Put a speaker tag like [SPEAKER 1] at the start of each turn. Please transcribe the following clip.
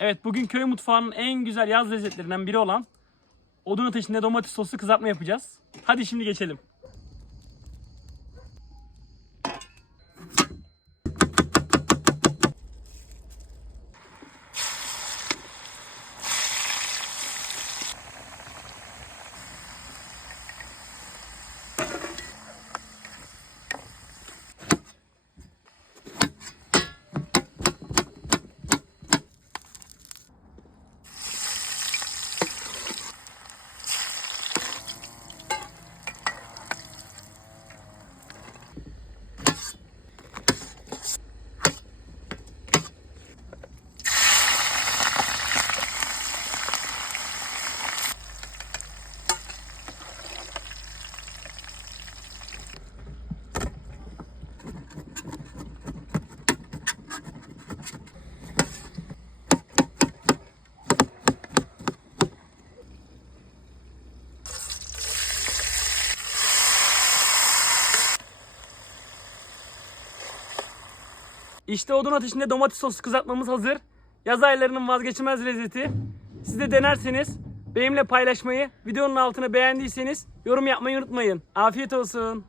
[SPEAKER 1] Evet bugün köy mutfağının en güzel yaz lezzetlerinden biri olan odun ateşinde domates soslu kızartma yapacağız. Hadi şimdi geçelim. İşte odun ateşinde domates soslu kızartmamız hazır. Yaz aylarının vazgeçilmez lezzeti. Siz de denerseniz benimle paylaşmayı, videonun altına beğendiyseniz yorum yapmayı unutmayın. Afiyet olsun.